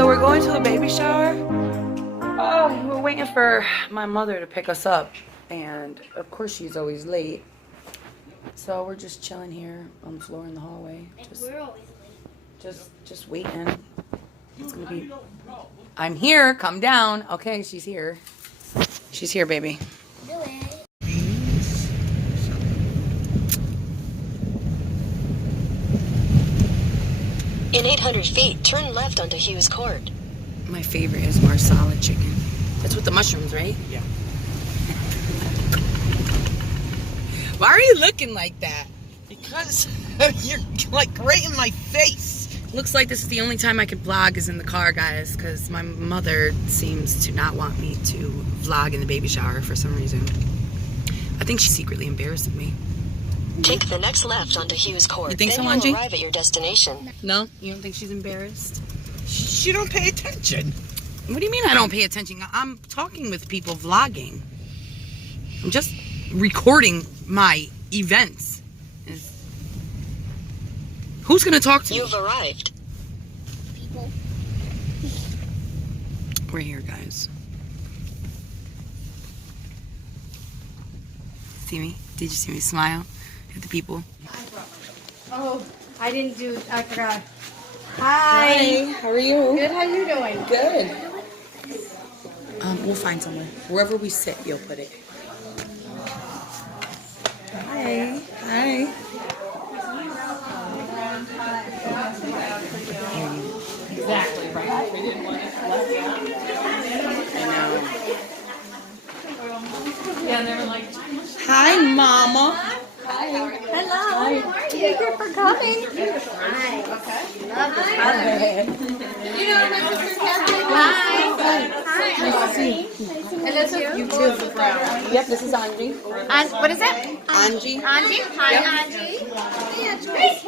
So we're going to the baby shower. Oh, we're waiting for my mother to pick us up. And of course she's always late. So we're just chilling here on the floor in the hallway. We're always late. Just waiting. It's gonna be... I'm here, come down. Okay, she's here. She's here, baby. Do it. In 800 feet, turn left onto Hughes Court. My favorite is marsala chicken. That's with the mushrooms, right? Yeah. Why are you looking like that? Because you're like right in my face. Looks like this is the only time I can vlog is in the car, guys, because my mother seems to not want me to vlog in the baby shower for some reason. I think she's secretly embarrassed of me. Take the next left onto Hughes Court. You think then so, you'll Angie? arrive at your destination. No? You don't think she's embarrassed? You don't pay attention. What do you mean I don't pay attention? I'm talking with people vlogging. I'm just recording my events. Who's gonna talk to me? You've arrived. People. We're here, guys. See me? Did you see me smile at the people? Oh, I didn't do, I forgot. Hi. How are you? Good, how you doing? Good. We'll find somewhere. Wherever we sit, you'll put it. Hi. Hi. Exactly right. We didn't want it left out. I know. Yeah, and they were like, hi, Mama. Hello. Thank you for coming. Hi. Love this weather. You know my sister Catherine? Hi. Nice to see you. And that's you? You too. Yep, this is Angie. What is it? Angie. Angie? Hi, Angie. Yeah, thank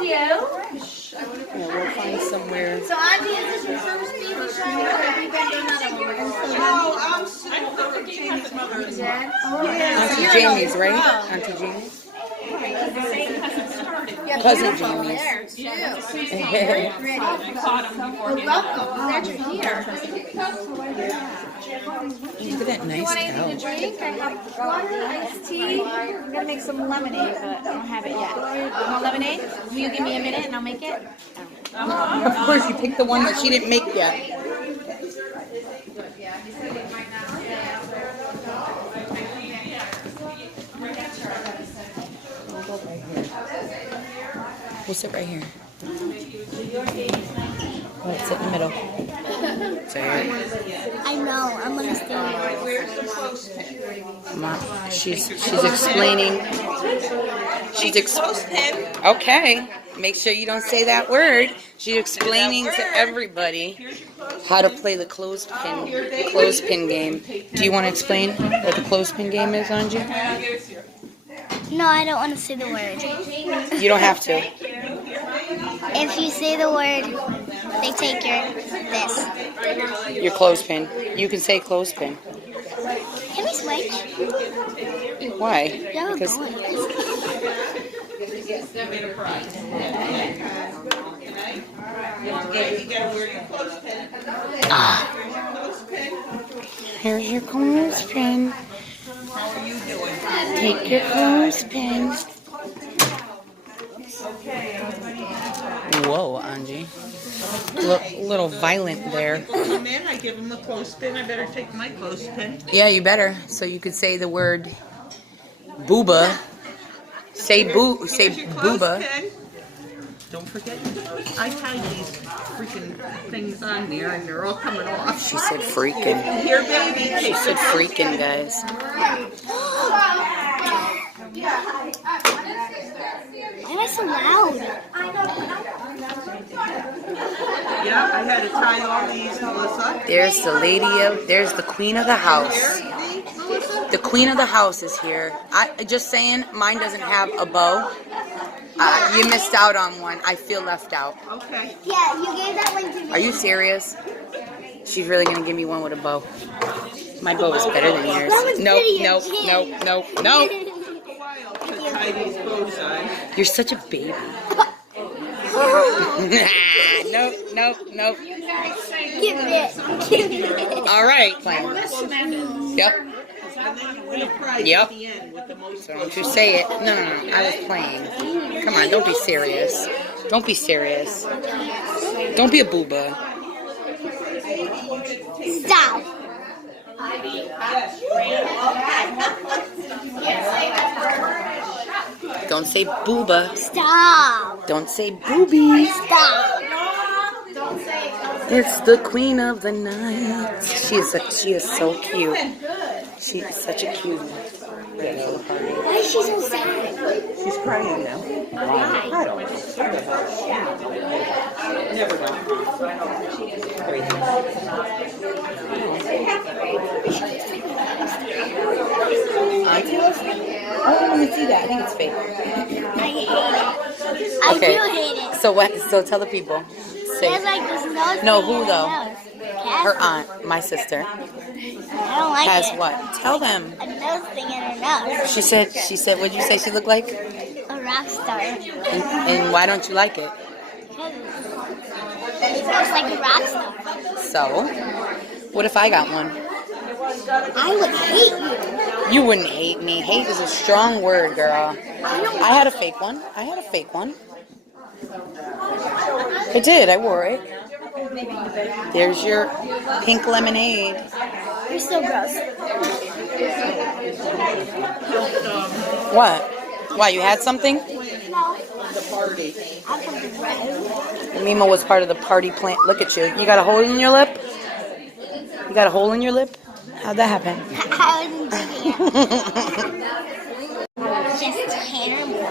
you. Yeah, we'll find somewhere. So, Angie, is this your first baby shower or have you been to another one? Oh, I'm super James' mother. Jen? Auntie Jamie's, right? Auntie Jamie's? Cousin Jamie's. There, too. Very pretty. Well, welcome. Glad you're here. Look at that nice Want anything cow. to drink? I have water, iced tea. I'm gonna make some lemonade, but I don't have it yet. You want lemonade? Will you give me a minute and I'll make it? Of course, you picked the one that she didn't make yet. We'll sit right here. Let's sit in the middle. I know. I'm gonna stay. Mom, she's explaining. Okay. Make sure you don't say that word. She's explaining to everybody how to play the clothespin game. Do you want to explain what the clothespin game is, Angie? No, I don't want to say the word. You don't have to. If you say the word, they take this. Your clothespin. You can say clothespin. Can we switch? Why? Yeah, we're Because going. here's your clothespin. Take your clothespin. Whoa, Angie. Little violent there. Man, I give him a clothespin. I better take my clothespin. Yeah, you better. So you could say the word booba. Say boo. Say Here's your booba. clothespin. Don't forget, I tie these freaking things on there, and they're all coming off. She said freaking. Here, baby. She said freaking, guys. Why am I so loud? Yeah, I had to tie all these, Melissa. There's the lady of. There's the queen of the house. The queen of the house is here. I just saying, mine doesn't have a bow. You missed out on one. I feel left out. Okay. Yeah, you gave that one to me. Are you serious? She's really gonna give me one with a bow. My bow is better than yours. That was Nope, pretty nope, intense. nope, nope, nope. A while to tie these bows on. You're such a baby. Nope, nope, nope. Give it. Give it. All right, playing. Yep. Yep. So don't you say it. No, I was playing. Come on, don't be serious. Don't be serious. Don't be a booba. Stop. Don't say booba. Stop. Don't say boobies. Stop. It's the queen of the night. She is so cute. She is such a cutie. Why is she so sad? She's crying now. Why? I don't know. Never Oh, let me see that. I think it's fake. I hate it. I Okay. do hate it. So what? So tell the people. Say. There's like this nose No, thing who in though? nose. Her aunt, my sister, I don't like has it. what? Tell them. A nose thing in her nose. She said. What'd you say she looked like? A rock star. And why don't you like it? Because it looks like a rock star. So, what if I got one? I would hate you. You wouldn't hate me. Hate is a strong word, girl. I had a fake one. I did. I wore it. There's your pink lemonade. You're so gross. What? Why, you had something? No. I'm something red. Mima was part of the party plan. Look at you. You got a hole in your lip? You got a hole in your lip? How'd that happen? I wasn't thinking it. Just terrible.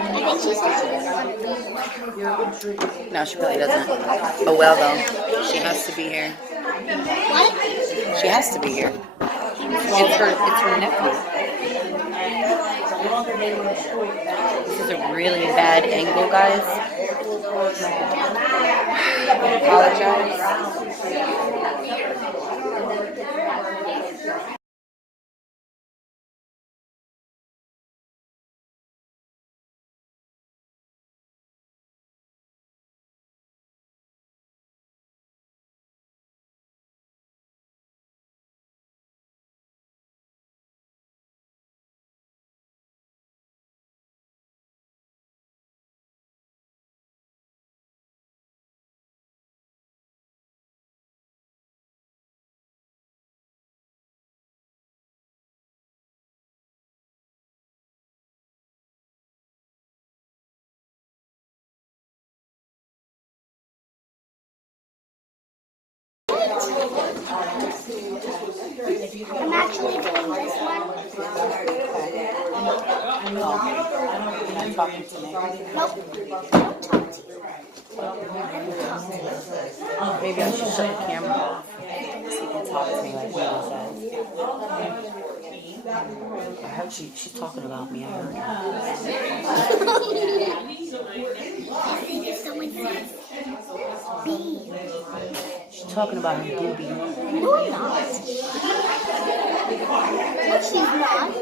I think she said she doesn't want to be here. No, she really doesn't. Oh well, though. She has to be here. What? She has to be here. It's her nephew. This is a really bad angle, guys. I apologize. I'm actually doing this one. You're talking to me. Nope. Don't talk to you. Maybe I should shut the camera off so you can talk to me like Mima says. I heard she's talking about me. I heard her. Someone says, B. She's talking about her boobie. No, I'm not. No, she's not.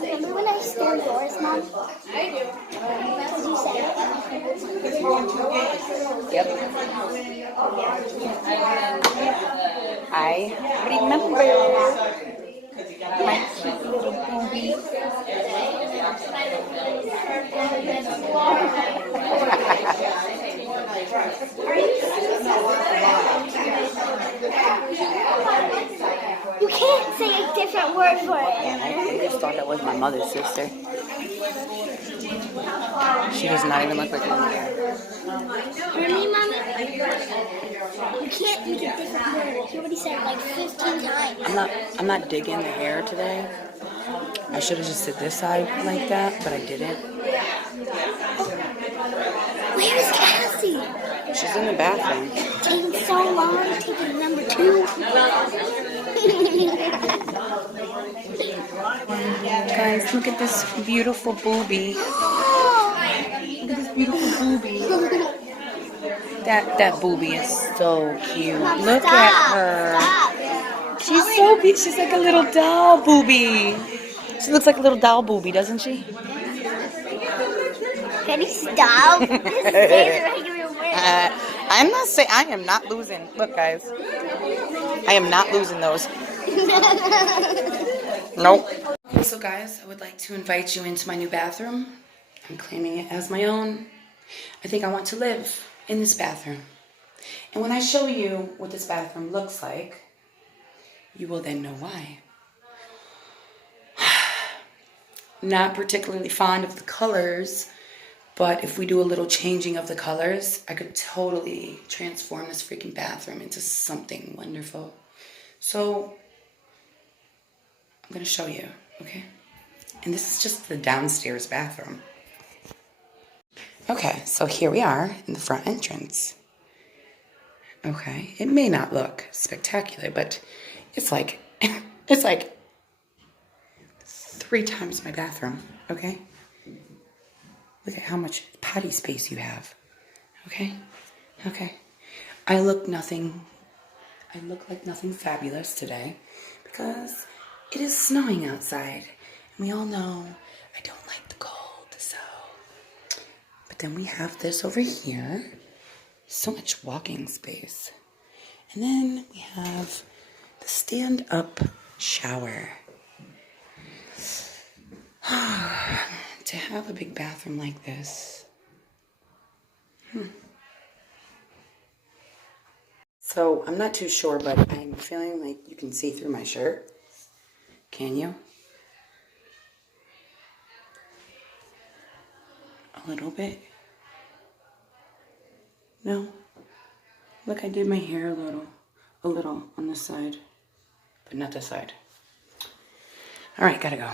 Remember when I stole yours, Mom? I do. Because you said it. Yep. I remember my cute little boobie. You can't say a different word for it. I just thought that was my mother's sister. She does not even look like her mother. Really, Mommy? You can't make it different words. You already said it like 15 times. I'm not digging the hair today. I should have just did this side like that, but I didn't. Where's Cassie? She's in the bathroom. Taking so long, taking number 2. Guys, look at this beautiful boobie. Look at this beautiful boobie. That boobie is so cute. Look at her. She's so cute. She's like a little doll boobie. She looks like a little doll boobie, doesn't she? Can you stop? This is regular word. I'm not saying I am not losing. Look, guys, I am not losing those. Nope. So, guys, I would like to invite you into my new bathroom. I'm claiming it as my own. I think I want to live in this bathroom. And when I show you what this bathroom looks like, you will then know why. Not particularly fond of the colors, but if we do a little changing of the colors, I could totally transform this freaking bathroom into something wonderful. So, I'm going to show you, okay? And this is just the downstairs bathroom. Okay, so here we are in the front entrance. Okay, it may not look spectacular, but it's like, it's like 3 times my bathroom, okay? Look at how much potty space you have, okay? Okay. I look like nothing fabulous today because it is snowing outside. And we all know I don't like the cold, so. But then we have this over here. So much walking space. And then we have the stand-up shower. To have a big bathroom like this. So, I'm not too sure, but I'm feeling like you can see through my shirt. Can you? A little bit? No? Look, I did my hair a little on this side, but not this side. Alright, gotta go.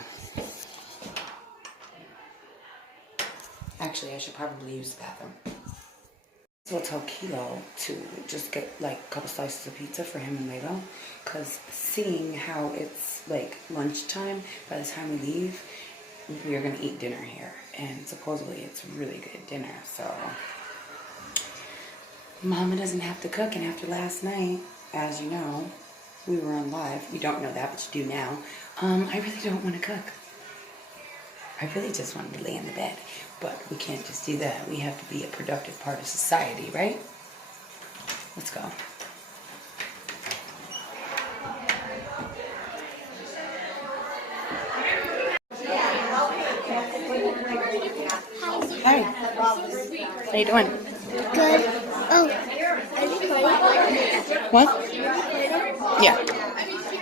Actually, I should probably use the bathroom. So I'll tell Kilo to just get like a couple slices of pizza for him and Lego, because seeing how it's like lunchtime, by the time we leave, we are going to eat dinner here, and supposedly it's really good dinner, so Mama doesn't have to cook. And after last night, as you know, we were on live. You don't know that, but you do now. I really don't want to cook. I really just want to lay in the bed. But we can't just do that. We have to be a productive part of society, right? Let's go. Hi. How you doing? Good. Oh, are you recording? What? Yeah.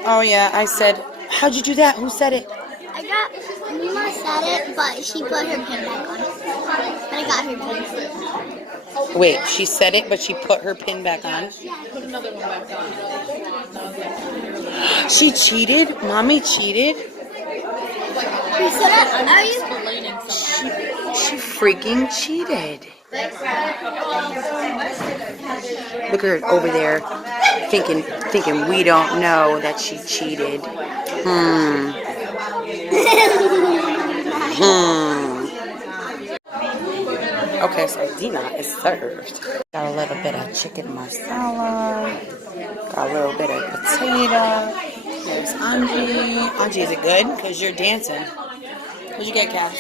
Oh, yeah, I said, how'd you do that? Who said it? Mama said it, but she put her pin back on. And I got her pin. Wait, she said it, but she put her pin back on? Put another one back on. She cheated? Mommy cheated? You said it? Are you? She freaking cheated. Look at her over there thinking we don't know that she cheated. Okay, so dinner is served. Got a little bit of chicken masala. Got a little bit of potato. There's Angie. Angie, is it good? Because you're dancing. What'd you get, Cass?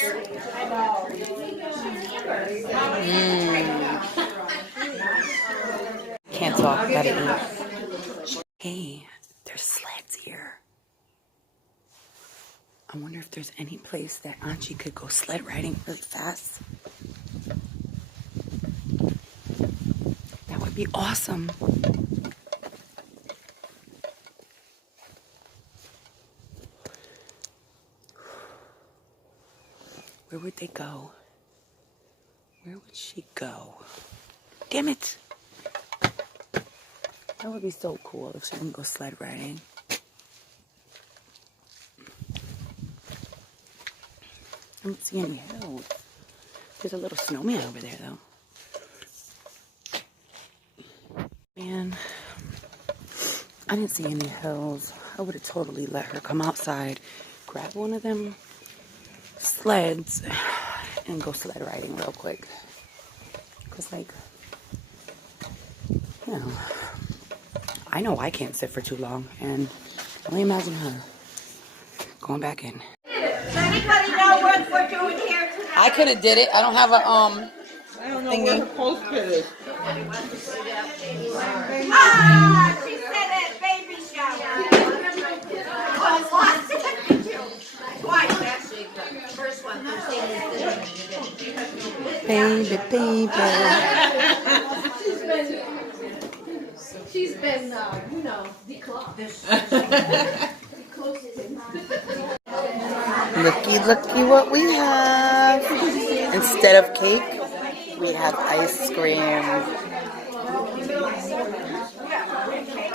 Can't talk, gotta eat. Hey, there's sleds here. I wonder if there's any place that Angie could go sled riding really fast. That would be awesome. Where would they go? Where would she go? Damn it! That would be so cool if she can go sled riding. I don't see any hills. There's a little snowman over there, though. Man, I didn't see any hills. I would have totally let her come outside, grab one of them sleds, and go sled riding real quick. Because, like, you know I can't sit for too long, and only imagine her going back in. Does anybody know what we're doing here tonight? I could have did it. I don't have a I don't know where her clothespin is. Ah, she said that baby shower. Oh, what? Twice, actually. First one, baby, baby. She's been, declawed. Looky what we have. Instead of cake, we have ice cream.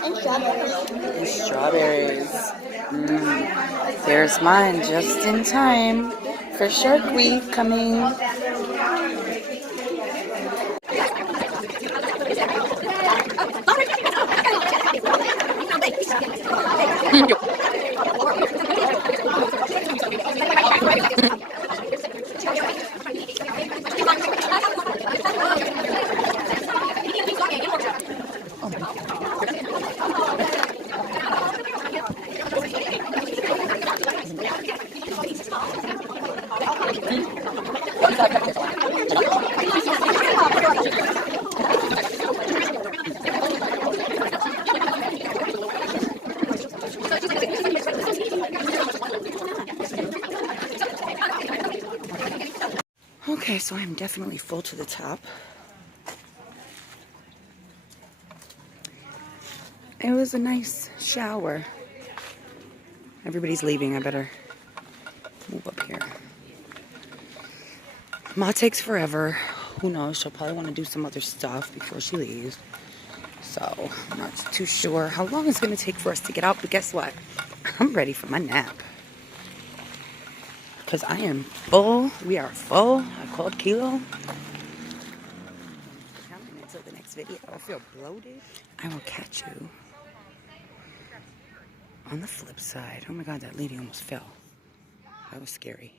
And strawberries. There's mine just in time for Shark Week coming. Okay, so I'm definitely full to the top. It was a nice shower. Everybody's leaving. I better move up here. Ma takes forever. Who knows? She'll probably want to do some other stuff before she leaves. So, I'm not too sure how long it's going to take for us to get out. But guess what? I'm ready for my nap. Because I am full. We are full. I called Kilo. Until the next video. I feel bloated. I will catch you on the flip side. Oh my God, that lady almost fell. That was scary.